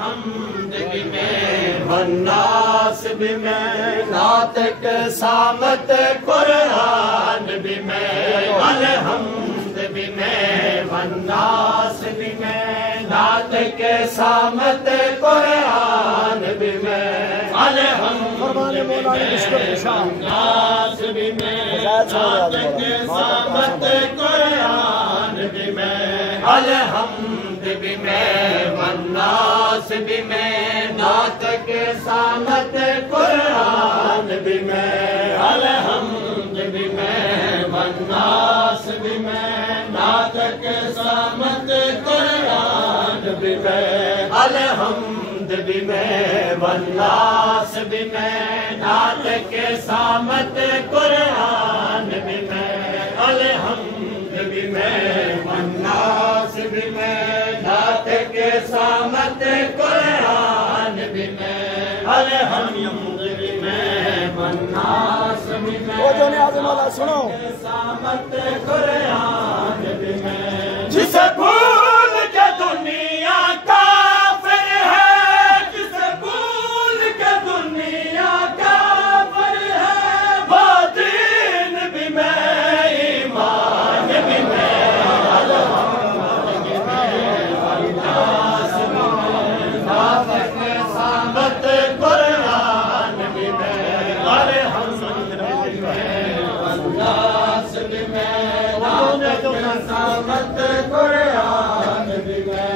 الحمد بھی میں والناس بھی میں ناطق سامت قرآن بھی میں الحمد بھی میں والناس بھی میں ناطق سامت قرآن بھی میں الحمد بھی میں والناس بھی میں ناطق سامت قرآن بھی میں الحمد بھی میں والناس بھی میں ناطق سامت قرآن بھی میں الحمد بھی میں والناس بھی میں ناطق سامت قرآن بھی میں الحمد بھی میں والناس بھی میں ناطق سامت قرآن بھی میں الحمد بھی میں والناس بھی میں ناطق سامت قرآن بھی میں الحمد بھی میں والناس بھی میں سامت قرآن بھی میں جسے بھول کے دنیا کافر ہے جسے بھول کے دنیا کافر ہے وہ دین بھی میں ایمان بھی میں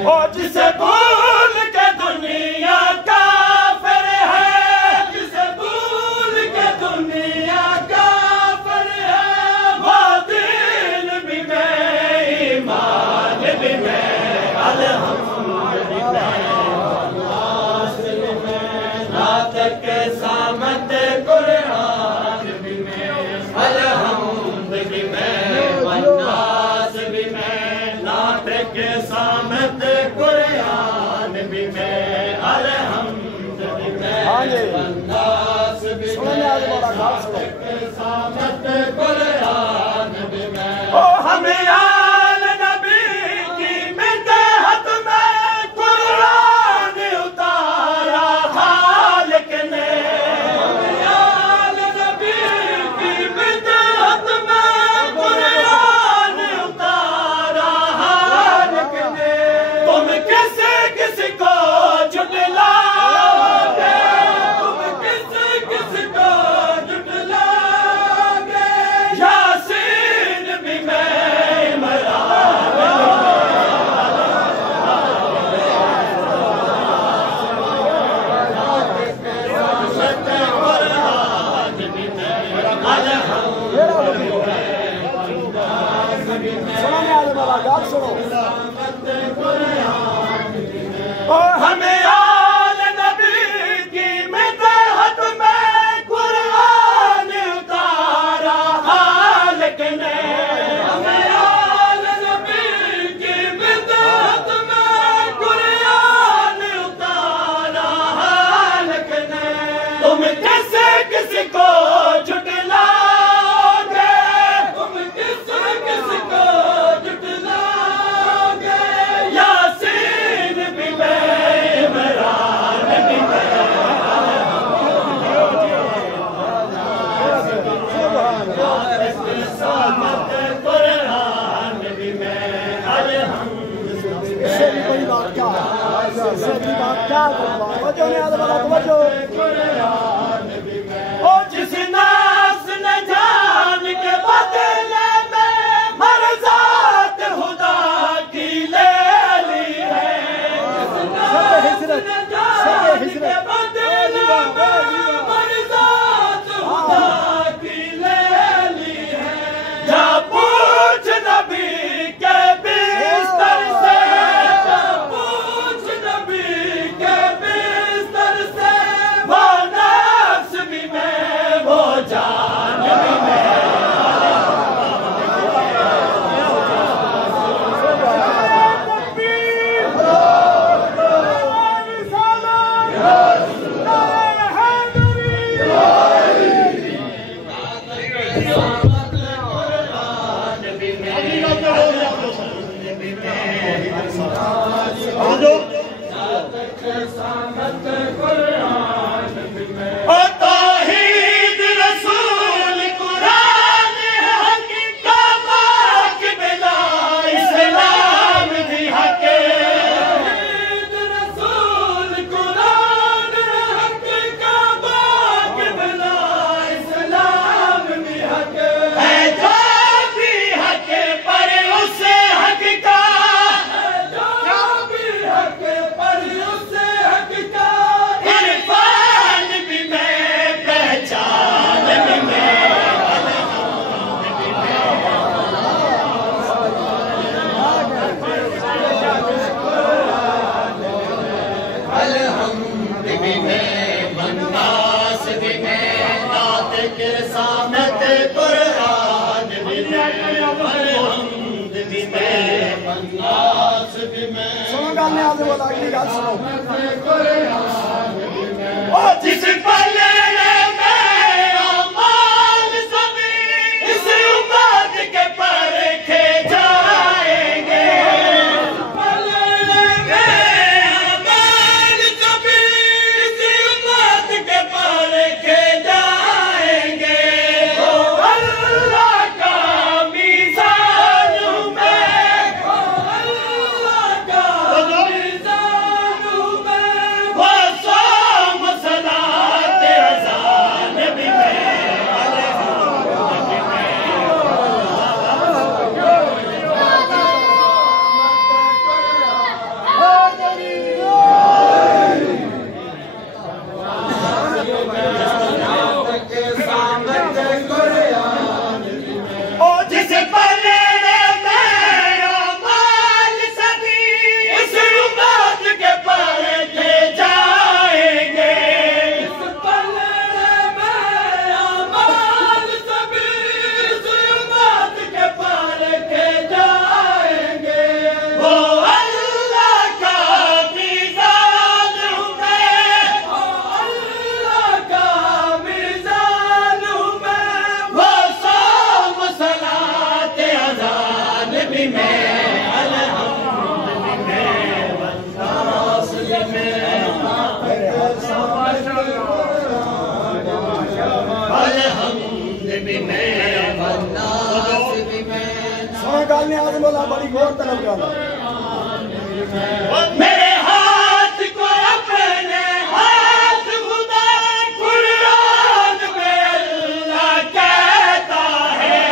اور جسے بھول کے دنیا کافر ہے جسے بھول کے دنیا کافر ہے وہ دین بھی میں ایمان بھی میں الحمد بھی میں والناس بھی میں ناطق سامت قرآن بھی میں الحمد بھی میں والناس بھی میں ناطق سامت قرآن بھی میں الحمد بھی میں والناس بھی میں ناطق سامت قرآن بھی میں او ہمیں آل نبی کی مدحت میں قرآن اتارا خالق نے ہمیں آل نبی کی مدحت میں قرآن اتارا خالق نے تم کسی کو جھٹلاؤ گے تم کسی کو جھٹلاؤ گے یاسین بھی میں عمران اور ہمیں آل نبی کی مدحت میں قرآن اتارا خالق نے ہمیں آل نبی کی مدحت میں قرآن اتارا خالق نے تم کسی کو جھٹلاؤ گے تم کسی کو جھٹلاؤ گے یاسین بھی میں عمران بھی میں سامت قرآن بھی میں الحمد اور جس ناز نے جان کے بدلے میں مرضات خدا کی لے لی ہے جس ناز نے جان کے بدلے میں مرضات خدا کی لے لی ہے جا پوچھ نبی کے بستر سے جا پوچھ نبی کے بستر سے وہ نفس بھی میں وہ جان بھی میں رسالت توحید رسول قرآن حق کا پاک بلا اسلام بھی حق توحید رسول قرآن حق کا پاک بلا اسلام بھی حق ہے جو بھی حق پر اس حق کا جو بھی حق پر اس حق کا عرفان بھی میں پہچان بھی میں الحمد بھی میں مناس بھی میں نعت کے سامت قرآن بھی میں الحمد بھی میں مناس بھی میں جس پلے میں اعمال سبھی اس امت کے پرکھے جائیں گے پلے میں اعمال سبھی اس امت کے پرکھے جائیں گے وہ اللہ کا میزان میں وہ اللہ کا میزان میں وہ صوم صلاۃ اذان بھی میں جس پلے میں اعمال سبھی اس امت کے پرکھے جائیں گے جس پلے میں اعمال سبھی اس امت کے پرکھے جائیں گے وہ اللہ کا میزان میں وہ اللہ کا میزان میں وہ صوم صلاۃ اذان بھی میں الحمد بھی میں والناس بھی میں الحمد بھی میں والناس بھی میں میرے ہاتھ کو اپنے ہاتھ خدا قرآن میں اللہ کہتا ہے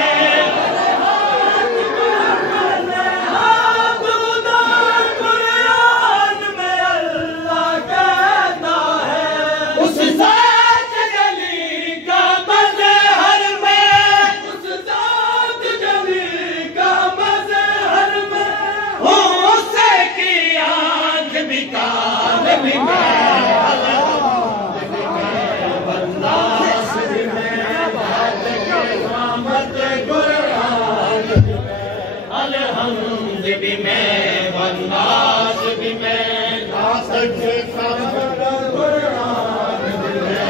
ہاتھ خدا قرآن میں اللہ کہتا ہے اس ذات جلی کا مظہر میں اس ذات جلی کا مظہر میں ہوں اس کی آنکھ بھی کان بھی میں والناس بھی میں بات کے رحمت قرآن بھی میں الحمد بھی میں والناس بھی میں ناس کے سامت قرآن بھی میں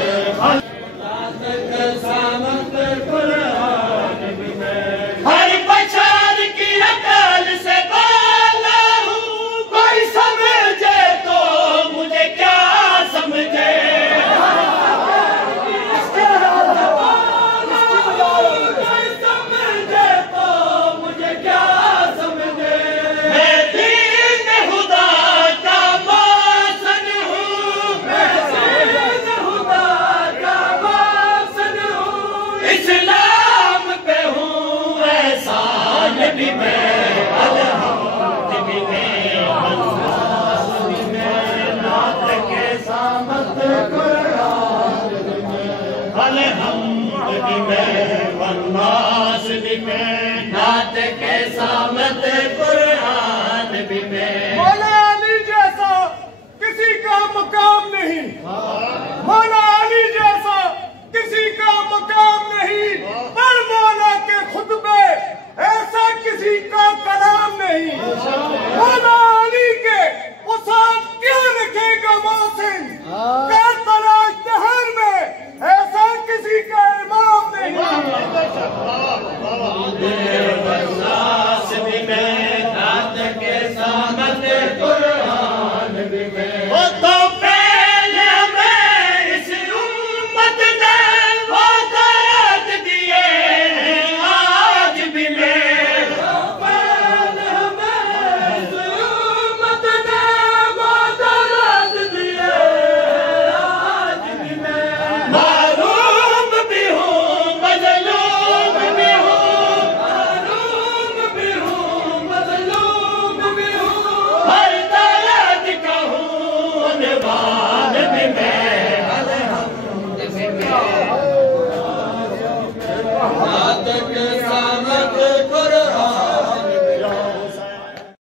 ناس کے سامت قرآن بھی میں ہر بشر کی عقل سے بالا ہوں کوئی سمجھے تو مجھے کیا سمجھے کوئی سمجھے تو مجھے کیا سمجھے میں دین خدا کا باسن ہوں میں دین خدا کا باسن ہوں اسلام پہ ہوں احسان بھی میں الحمد بھی میں والناس بھی میں نعت کے سامت قرآن بھی میں الحمد بھی میں والناس بھی میں نعت کے سامت قرآن بھی میں مولا علی جیسا کسی کا مقام نہیں مولا علی جیسا کسی کا مقام نہیں پر مولا کے خطبے ایسا کسی کا کلام نہیں مولا علی کے وہ ساتھ کیا رکھے گا محسن